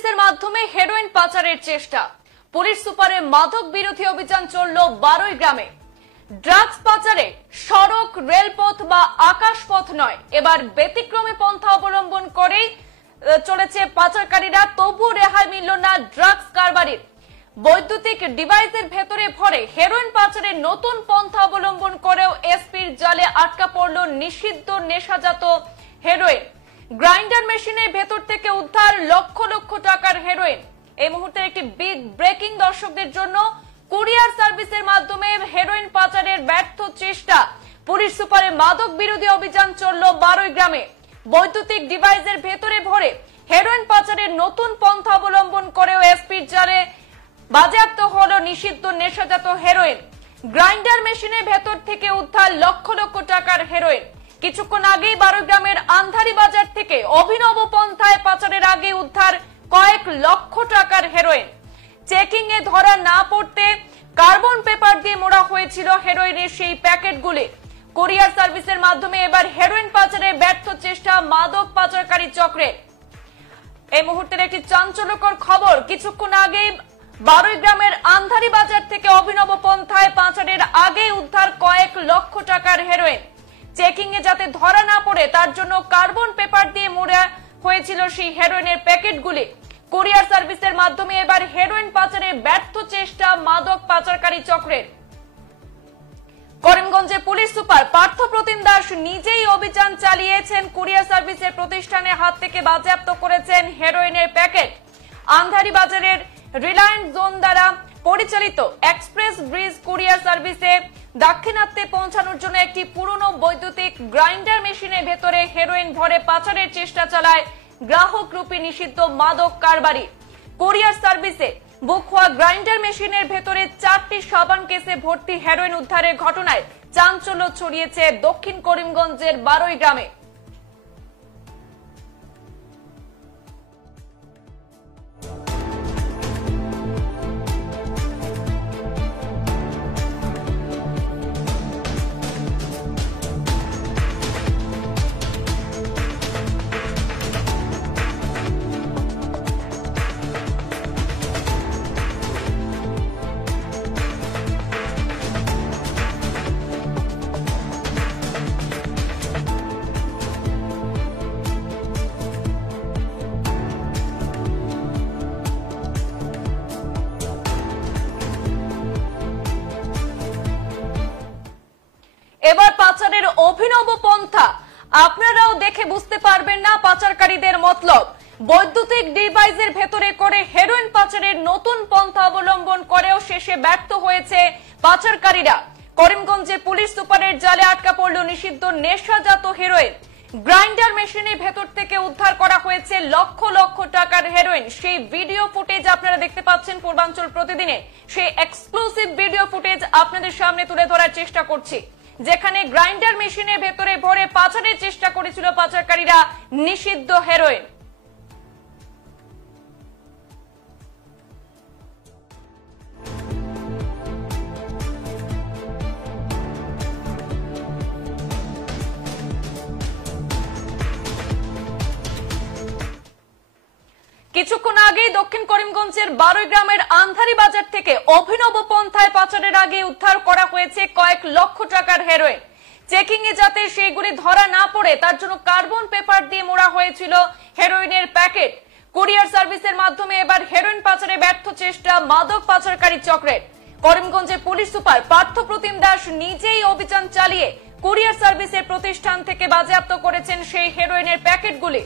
সার্ভিসের মাধ্যমে হেরোইন পাচারের চেষ্টা। পুলিশ সুপারের মাদক বিরোধী অভিযান চলল 12 গ্রামে। ড্রাগস পাচারে সড়ক, রেলপথ বা আকাশপথ নয়, এবার ব্যতিক্রমী পন্থা অবলম্বন করেই চলেছে পাচারকারীরা। তবু রেহাই মিলল না ড্রাগস কারবারির। বৈদ্যুতিক ডিভাইসের ভেতরে ভরে হেরোইন পাচারের নতুন পন্থা অবলম্বন করেও এসপির জালে আটকা পড়ল নিষিদ্ধ নেশাজাত হেরোইন। গ্রাইন্ডার মেশিনের ভেতর থেকে উদ্ধার লক্ষ লক্ষ টাকার হেরোইন। এই মুহূর্তে একটি বিগ ব্রেকিং দর্শকদের জন্য। কুরিয়ার সার্ভিসের মাধ্যমে হেরোইন পাচারের ব্যর্থ চেষ্টা। পুলিশ সুপারের মাদক বিরোধী অভিযান চলল 12 গ্রামে। বৈদ্যুতিক ডিভাইসের ভেতরে ভরে হেরোইন পাচারের নতুন পন্থা অবলম্বন করেও এসপির জালে বাজেয়াপ্ত হলো নিষিদ্ধ নেশাজাত হেরোইন। গ্রাইন্ডার মেশিনের ভেতর থেকে উদ্ধার লক্ষ লক্ষ টাকার হেরোইন। কিছুক্ষণ আগেই 12 গ্রামের আন্ধারি বাজার থেকে অভিনব পন্থায় পাচারের আগে উদ্ধার কয়েক লক্ষ টাকার হেরোইন। চেকিং এ ধরা না পড়তে কার্বন পেপার দিয়ে মোড়া হয়েছিল হেরোইনের সেই প্যাকেটগুলি। কুরিয়ার সার্ভিসের মাধ্যমে এবার হেরোইন পাচারের ব্যর্থ চেষ্টা মাদক পাচারকারী চক্রের। এই মুহূর্তের একটি চাঞ্চল্যকর খবর। কিছুক্ষণ আগে 12 গ্রামের আন্ধারি বাজার থেকে অভিনব পন্থায় পাচারের আগে উদ্ধার কয়েক লক্ষ টাকার হেরোইন। চেকিং এ যাতে ধরা না পড়ে তার জন্য কার্বন পেপার দিয়ে মোড়া হয়েছিল সেই হেরোইনের প্যাকেটগুলি। কুরিয়ার সার্ভিসের মাধ্যমে এবার হেরোইন পাচারের ব্যর্থ চেষ্টা মাদক পাচারকারী চক্রের। করিমগঞ্জে পুলিশ সুপার পার্থপ্রতিম দাস নিজেই অভিযান চালিয়েছেন। কুরিয়ার সার্ভিসের প্রতিষ্ঠানের হাত থেকে বাজেয়াপ্ত করেছেন হেরোইনের প্যাকেট। আন্ধারি বাজারের রিলায়েন্স জোন দ্বারা পরিচালিত এক্সপ্রেস ব্রিজ কুরিয়ার সার্ভিসে দাক্ষিণাত্যে পৌঁছানোর জন্য একটি পুরনো বৈদ্যুতিক গ্রাইন্ডার মেশিনের ভেতরে হেরোইন ভরে পাচারের চেষ্টা চালায় গ্রাহক রূপী নিষিদ্ধ মাদক কারবারি। কুরিয়ার সার্ভিসে বুক হওয়া গ্রাইন্ডার মেশিনের ভেতরে 4টি সাবান কেসে ভর্তি হেরোইন উদ্ধারের ঘটনায় চাঞ্চল্য ছড়িয়েছে দক্ষিণ করিমগঞ্জের 12 গ্রামে। এবার পাচারের অভিনব পন্থা। আপনারাও দেখে বুঝতে পারবেন না পাচারকারীদের মতলব। বৈদ্যুতিক ডিভাইসের ভেতরে করে হেরোইন পাচারের নতুন পন্থা অবলম্বন করেও শেষে ব্যর্থ হয়েছে পাচারকারীরা। করিমগঞ্জে পুলিশ সুপারের জালে আটকা পড়ল নিষিদ্ধ নেশাজাত হেরোইন। গ্রাইন্ডার মেশিনের ভেতর থেকে উদ্ধার করা হয়েছে লক্ষ লক্ষ টাকার হেরোইন। সেই ভিডিও ফুটেজ আপনারা দেখতে পাচ্ছেন পূর্বাঞ্চল প্রতিদিনে। সেই এক্সক্লুসিভ ভিডিও ফুটেজ আপনাদের সামনে তুলে ধরার চেষ্টা করছি, যেখানে গ্রাইন্ডার মেশিনের ভেতরে ভরে পাচারের চেষ্টা করেছিল পাচারকারীরা নিষিদ্ধ হেরোইন। কিছুক্ষণ আগেই দক্ষিণ করিমগঞ্জের 12 গ্রামের আন্ধারি বাজার থেকে অভিনব পন্থায় পাচারের আগে উদ্ধার করা হয়েছে কয়েক লক্ষ টাকার হেরোইন। চেকিং এ যাতে সেইগুলি ধরা না পড়ে তার জন্য কার্বন পেপার দিয়ে মোড়া হয়েছিল হেরোইনের প্যাকেট। কুরিয়ার সার্ভিসের মাধ্যমে এবার হেরোইন পাচারে ব্যর্থ চেষ্টা মাদক পাচারকারী চক্রের। করিমগঞ্জে পুলিশ সুপার পার্থপ্রতিম দাস নিজেই অভিযান চালিয়ে কুরিয়ার সার্ভিসের প্রতিষ্ঠান থেকে বাজেয়াপ্ত করেছেন সেই হেরোইনের প্যাকেটগুলি।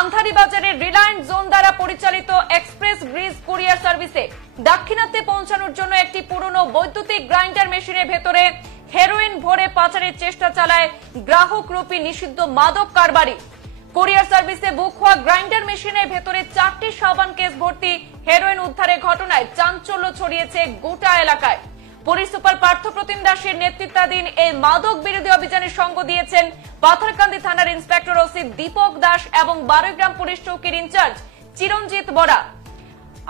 আন্ধারি বাজারের রিলায়েন্স জোন দ্বারা পরিচালিত এক্সপ্রেস ব্রিজ কুরিয়ার সার্ভিসে দাক্ষিণাত্যে পৌঁছানোর জন্য একটি পুরনো বৈদ্যুতিক গ্রাইন্ডার মেশিনের ভেতরে হেরোইন ভরে পাচারের চেষ্টা চালায় গ্রাহক রূপী নিষিদ্ধ মাদক কারবারি। কুরিয়ার সার্ভিসে বুক হওয়া গ্রাইন্ডার মেশিনের ভেতরে 4টি সাবান কেস ভর্তি হেরোইন উদ্ধারের ঘটনায় চাঞ্চল্য ছড়িয়েছে গোটা এলাকায়। পুলিশ সুপার পার্থপ্রতিম দাসের নেতৃত্বাধীন এই মাদক বিরোধী অভিযানে সঙ্গ দিয়েছেন পাথারকান্দি থানার ইন্সপেক্টর ওসি দীপক দাস এবং 12 গ্রাম পুলিশ চৌকির ইনচার্জ চিরঞ্জিত বরা।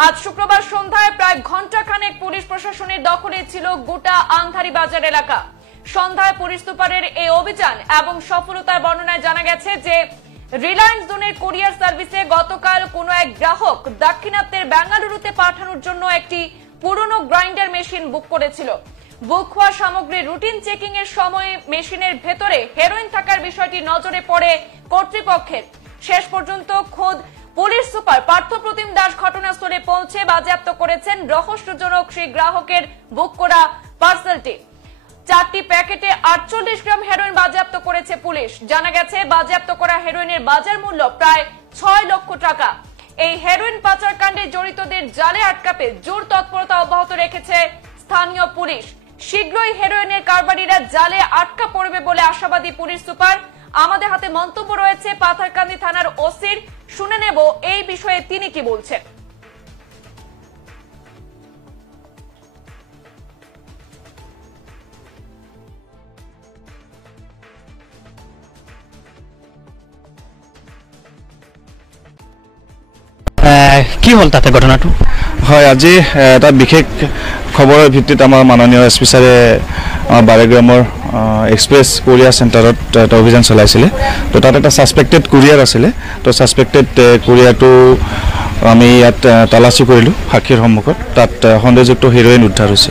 আজ শুক্রবার সন্ধ্যায় প্রায় ঘণ্টাখানেক পুলিশ প্রশাসনের দখলে ছিল গোটা আন্ধারি বাজার এলাকা। সন্ধ্যায় পুলিশ সুপারের এই অভিযান এবং সফলতার বর্ণনায় জানা গেছে যে রিলায়েন্স জোনের কুরিয়ার সার্ভিসে গতকাল কোনো এক গ্রাহক দাক্ষিণাত্যের বেঙ্গালুরুতে পাঠানোর জন্য একটি পুরনো গ্রাইন্ডার মেশিন বুক করেছিল। বুক হওয়া সামগ্রীর রুটিন চেকিং এর সময় মেশিনের ভেতরে হেরোইন থাকার বিষয়টি নজরে পড়ে কর্তৃপক্ষের। শেষ পর্যন্ত খোদ পুলিশ সুপার পার্থপ্রতিম দাস ঘটনাস্থলে পৌঁছে বাজেয়াপ্ত করেছেন রহস্যজনক সেই গ্রাহকের বুক করা পার্সেলটি। 4টি প্যাকেটে 48 গ্রাম হেরোইন বাজেয়াপ্ত করেছে পুলিশ। জানা গেছে বাজেয়াপ্ত করা হেরোইনের বাজার মূল্য প্রায় 6 লক্ষ টাকা। এই হেরোইন পাচার কাণ্ডে জড়িতদের জালে আটকাতে জোর তৎপরতা অব্যাহত রেখেছে স্থানীয় পুলিশ। শীঘ্রই হেরোইনের কারবারিরা জালে আটকা পড়বে বলে আশাবাদী পুলিশ সুপার। আমাদের হাতে মন্তব্য রয়েছে পাথারকান্দি থানার ওসির, শুনে নেব এই বিষয়ে তিনি কি বলছেন। কি হল তাতে ঘটনাটো? হয়, আজি এটা বিশেষ খবৰৰ ভিত্তিত আমাৰ মাননীয় এছ পি ছাৰে আমাৰ বাৰেগ্ৰামৰ এক্সপ্ৰেছ কুৰিয়াৰ চেণ্টাৰত এটা অভিযান চলাইছিলে। তো তাত এটা ছাছপেক্টেড কুৰিয়াৰ আছিলে। তো ছাছপেক্টেড কুৰিয়াৰটো আমি ইয়াত তালাচী কৰিলোঁ সাক্ষীৰ সন্মুখত। তাত সন্দেহযুক্ত হেৰইন উদ্ধাৰ হৈছে।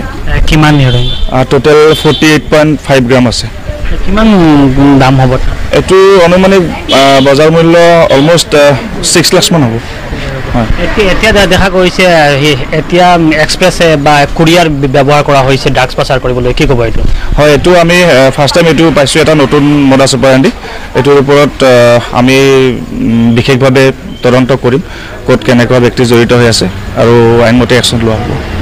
কিমান হেৰইন? টোটেল 48.5 গ্ৰাম আছে। কিমান দাম হ'ব? এইটো অনুমানিক বজাৰ মূল্য অলমষ্ট 6 লাখমান হ'ব। এতিয়া দেখা গৈছে এতিয়া এক্সপ্ৰেছে বা কুৰিয়াৰ ব্যৱহাৰ কৰা হৈছে ড্ৰাগছ পাচাৰ কৰিবলৈ, কি ক'ব এইটো? হয়, এইটো আমি ফাৰ্ষ্ট টাইম এইটো পাইছোঁ, এটা নতুন মডাছ অপাৰেণ্ডি। এইটোৰ ওপৰত আমি বিশেষভাৱে তদন্ত কৰিম ক'ত কেনেকুৱা ব্যক্তি জড়িত হৈ আছে আৰু আইনমতে একশ্যন লোৱা হ'ব।